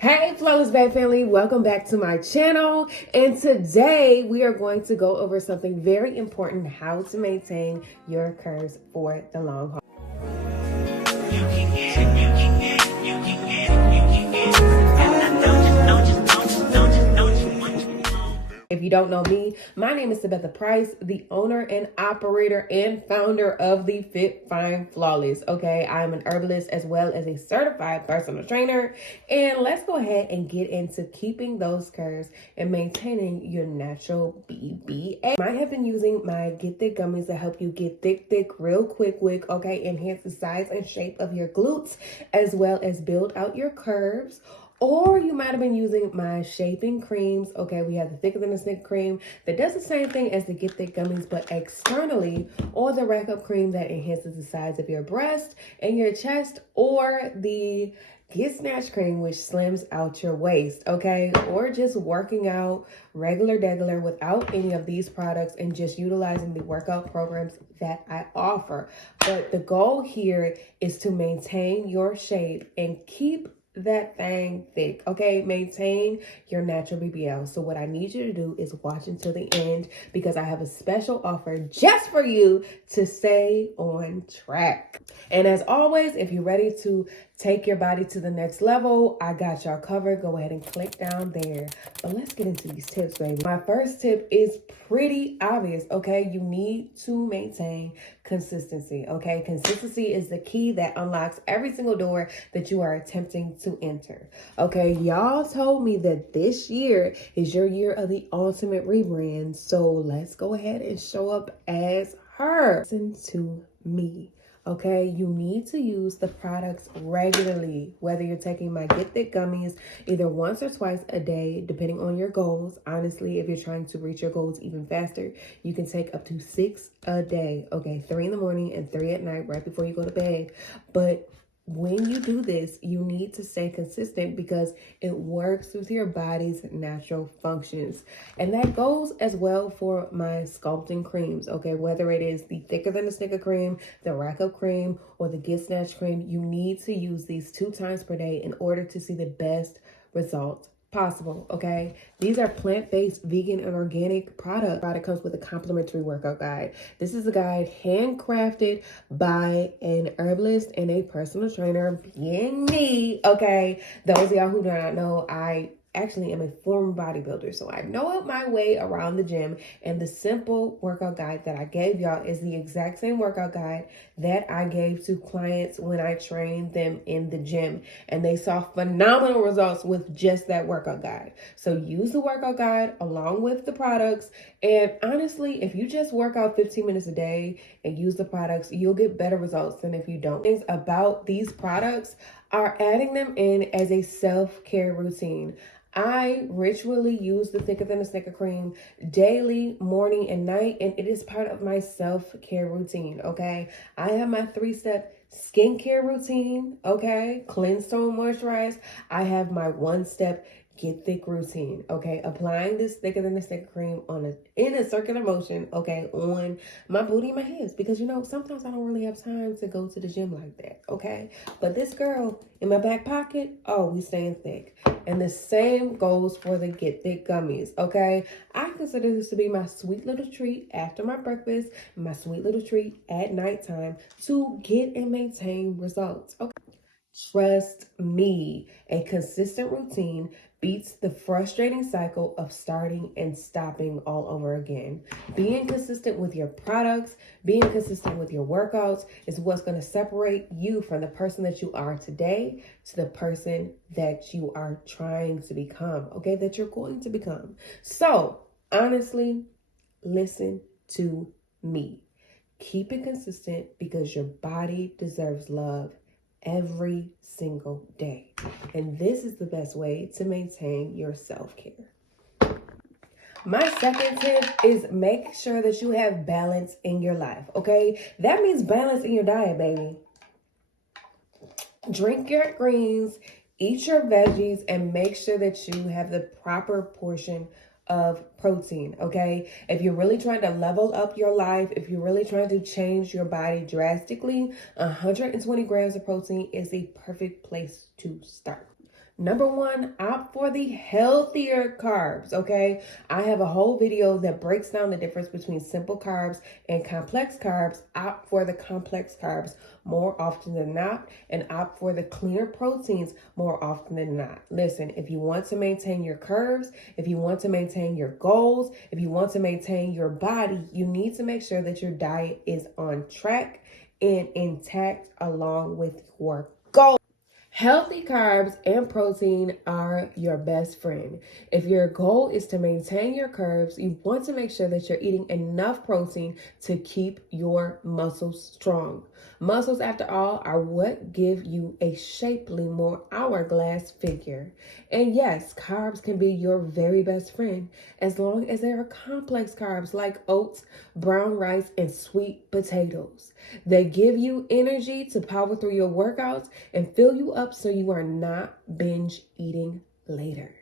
Hey Flawless Bad Family, welcome back to my channel, and today we are going to go over something very important: how to maintain your curves for the long haul. If you don't know me, my name is Sabetha P, the owner and operator and founder of TheFitFineFlawless. Okay, I am an herbalist as well as a certified personal trainer. And let's go ahead and get into keeping those curves and maintaining your natural BBL. I have been using my Get Thick gummies to help you get thick real quick, okay, enhance the size and shape of your glutes as well as build out your curves. Or you might have been using my shaping creams. Okay, we have the Thicker Than a Stick cream that does the same thing as the Get Thick gummies, but externally, or the Rack Up cream that enhances the size of your breast and your chest, or the Get Snatch cream, which slims out your waist, okay? Or just working out regular without any of these products and just utilizing the workout programs that I offer. But the goal here is to maintain your shape and keep that thing thick, okay? Maintain your natural BBL. So what I need you to do is watch until the end, because I have a special offer just for you to stay on track. And as always, if you're ready to take your body to the next level, I got y'all covered. Go ahead and click down there. But let's get into these tips, baby. My first tip is pretty obvious, okay? You need to maintain consistency, okay? Consistency is the key that unlocks every single door that you are attempting to enter, okay? Y'all told me that this year is your year of the ultimate rebrand, so let's go ahead and show up as her. Listen to me. Okay, you need to use the products regularly, whether you're taking my Get Thick gummies either once or twice a day, depending on your goals. Honestly, if you're trying to reach your goals even faster, you can take up to 6 a day. Okay, 3 in the morning and 3 at night right before you go to bed. But when you do this, you need to stay consistent because it works with your body's natural functions. And that goes as well for my sculpting creams, okay? Whether it is the Thicker Than a Stick cream, the Rack Up cream, or the Get Snatch cream, you need to use these 2 times per day in order to see the best results possible, okay? These are plant-based, vegan, and organic products. The product comes with a complimentary workout guide. This is a guide handcrafted by an herbalist and a personal trainer, being me, okay? Those of y'all who do not know, I actually am a former bodybuilder, so I know my way around the gym, and the simple workout guide that I gave y'all is the exact same workout guide that I gave to clients when I trained them in the gym, and they saw phenomenal results with just that workout guide. So use the workout guide along with the products, and honestly, if you just work out 15 minutes a day and use the products, you'll get better results than if you don't. Things about these products are adding them in as a self-care routine. I ritually use the Thicker Than a Stick cream daily, morning and night, and it is part of my self-care routine, okay? I have my 3-step skincare routine, okay? Cleanse, tone, moisturize. I have my 1-step Get Thick routine, okay? Applying this Thicker Than a Stick cream in a circular motion, okay, on my booty and my hips, because you know sometimes I don't really have time to go to the gym like that, okay? But this girl in my back pocket, oh, we staying thick. And the same goes for the Get Thick gummies, okay? I consider this to be my sweet little treat after my breakfast, my sweet little treat at nighttime to get and maintain results, okay? Trust me, a consistent routine beats the frustrating cycle of starting and stopping all over again. Being consistent with your products, being consistent with your workouts is what's going to separate you from the person that you are today to the person that you are trying to become, okay, that you're going to become. So, honestly, listen to me. Keep it consistent because your body deserves love every single day. And this is the best way to maintain your self-care. My second tip is make sure that you have balance in your life, okay? That means balance in your diet, baby. Drink your greens, eat your veggies, and make sure that you have the proper portion of protein, okay? If you're really trying to level up your life, if you're really trying to change your body drastically, 120 grams of protein is the perfect place to start. Number one, opt for the healthier carbs, okay? I have a whole video that breaks down the difference between simple carbs and complex carbs. Opt for the complex carbs more often than not, and opt for the cleaner proteins more often than not. Listen, if you want to maintain your curves, if you want to maintain your goals, if you want to maintain your body, you need to make sure that your diet is on track and intact along with your goals. Healthy carbs and protein are your best friend. If your goal is to maintain your curves, you want to make sure that you're eating enough protein to keep your muscles strong. Muscles, after all, are what give you a shapely, more hourglass figure. And yes, carbs can be your very best friend as long as they are complex carbs like oats, brown rice, and sweet potatoes. They give you energy to power through your workouts and fill you up so you are not binge eating later.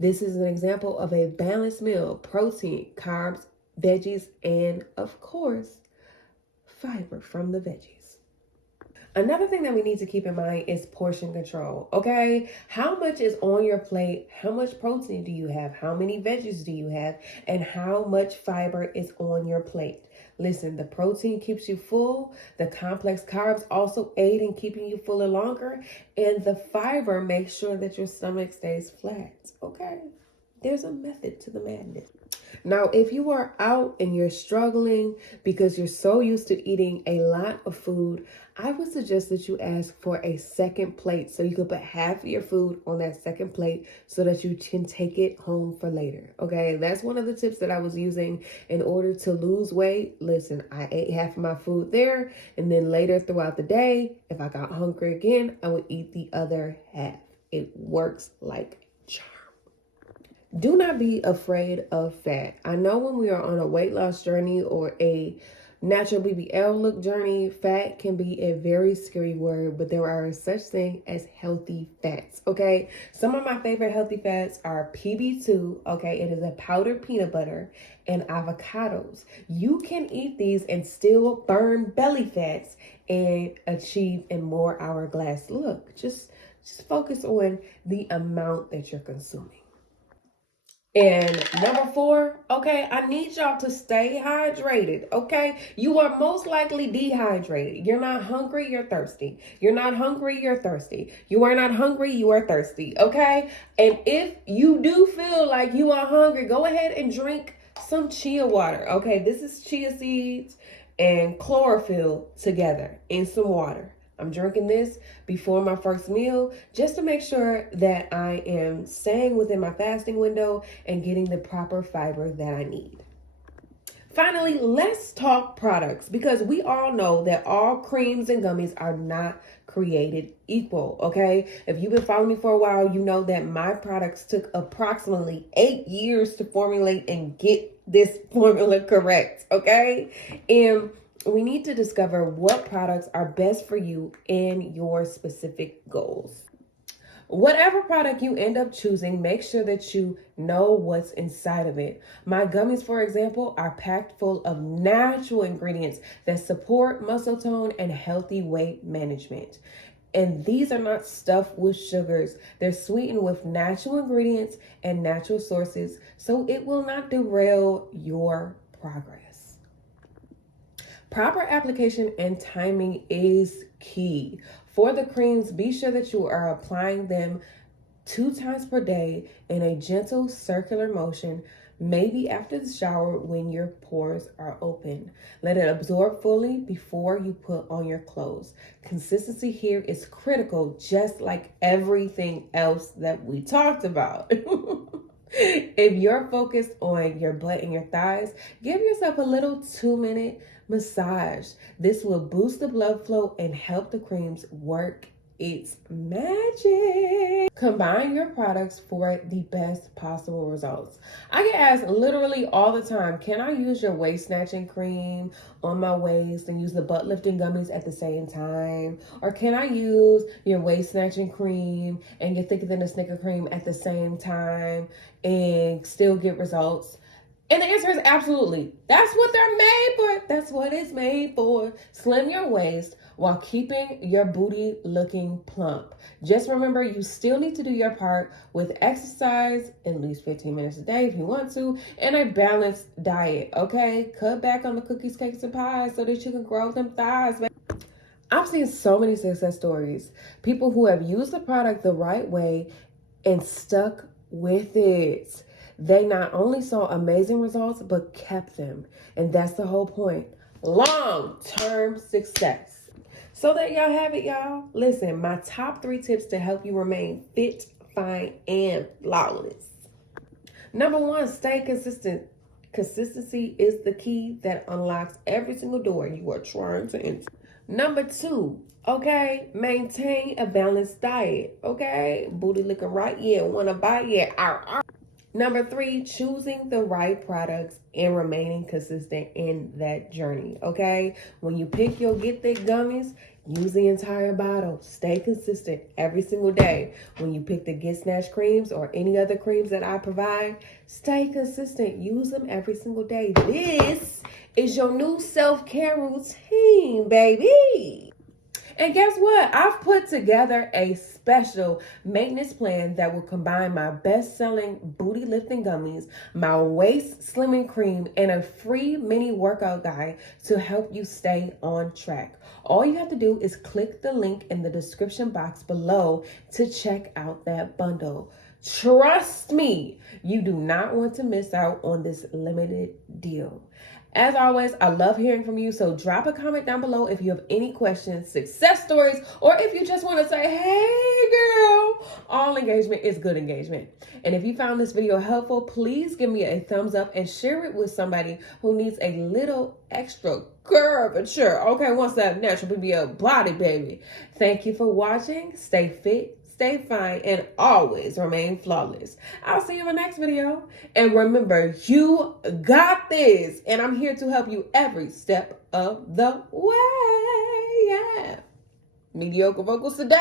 This is an example of a balanced meal: protein, carbs, veggies, and of course, fiber from the veggies. Another thing that we need to keep in mind is portion control, okay? How much is on your plate? How much protein do you have? How many veggies do you have? And how much fiber is on your plate? Listen, the protein keeps you full. The complex carbs also aid in keeping you fuller longer. And the fiber makes sure that your stomach stays flat, okay? There's a method to the madness. Now, if you are out and you're struggling because you're so used to eating a lot of food, I would suggest that you ask for a second plate so you can put half of your food on that second plate so that you can take it home for later. Okay, that's one of the tips that I was using in order to lose weight. Listen, I ate half of my food there, and then later throughout the day, if I got hungry again, I would eat the other half. It works like charm. Do not be afraid of fat. I know when we are on a weight loss journey or a natural BBL look journey, fat can be a very scary word, but there are such things as healthy fats, okay? Some of my favorite healthy fats are PB2, okay? It is a powdered peanut butter, and avocados. You can eat these and still burn belly fats and achieve a more hourglass look. Just focus on the amount that you're consuming. And number 4, okay, I need y'all to stay hydrated, okay? You are most likely dehydrated. You're not hungry, you're thirsty. You're not hungry, you're thirsty. You are not hungry, you are thirsty, okay? And if you do feel like you are hungry, go ahead and drink some chia water, okay? This is chia seeds and chlorophyll together in some water. I'm drinking this before my first meal just to make sure that I am staying within my fasting window and getting the proper fiber that I need. Finally, let's talk products, because we all know that all creams and gummies are not created equal, okay? If you've been following me for a while, you know that my products took approximately 8 years to formulate and get this formula correct, okay? And we need to discover what products are best for you and your specific goals. Whatever product you end up choosing, make sure that you know what's inside of it. My gummies, for example, are packed full of natural ingredients that support muscle tone and healthy weight management. And these are not stuffed with sugars. They're sweetened with natural ingredients and natural sources, so it will not derail your progress. Proper application and timing is key. For the creams, be sure that you are applying them 2 times per day in a gentle circular motion, maybe after the shower when your pores are open. Let it absorb fully before you put on your clothes. Consistency here is critical, just like everything else that we talked about. If you're focused on your butt and your thighs, give yourself a little 2-minute massage. This will boost the blood flow and help the creams work its magic. Combine your products for the best possible results. I get asked literally all the time, can I use your waist snatching cream on my waist and use the butt lifting gummies at the same time? Or can I use your waist snatching cream and your thicker than a Snicker cream at the same time and still get results? And the answer is absolutely. That's what they're made for. That's what it's made for. Slim your waist while keeping your booty looking plump. Just remember, you still need to do your part with exercise, at least 15 minutes a day if you want to, and a balanced diet, okay? Cut back on the cookies, cakes, and pies so that you can grow them thighs. I've seen so many success stories. People who have used the product the right way and stuck with it. They not only saw amazing results, but kept them. And that's the whole point. Long-term success. So there y'all have it, y'all. Listen, my top 3 tips to help you remain fit, fine, and flawless. Number 1, stay consistent. Consistency is the key that unlocks every single door you are trying to enter. Number 2, okay, maintain a balanced diet, okay? Booty looking right, yeah, wanna buy, yeah, ow. Number 3, choosing the right products and remaining consistent in that journey, okay? When you pick your Get Thick gummies, use the entire bottle. Stay consistent every single day. When you pick the Get Snatch creams or any other creams that I provide, stay consistent. Use them every single day. This is your new self-care routine, baby. And guess what? I've put together a special maintenance plan that will combine my best-selling booty lifting gummies, my waist slimming cream, and a free mini workout guide to help you stay on track. All you have to do is click the link in the description box below to check out that bundle. Trust me, you do not want to miss out on this limited deal. As always, I love hearing from you, so drop a comment down below if you have any questions, success stories, or if you just want to say, hey girl, all engagement is good engagement. And if you found this video helpful, please give me a thumbs up and share it with somebody who needs a little extra curvature. Okay, wants that natural BBL body, baby. Thank you for watching. Stay fit, stay fine, and always remain flawless. I'll see you in the next video. And remember, you got this. And I'm here to help you every step of the way. Yeah. Mediocre vocals today.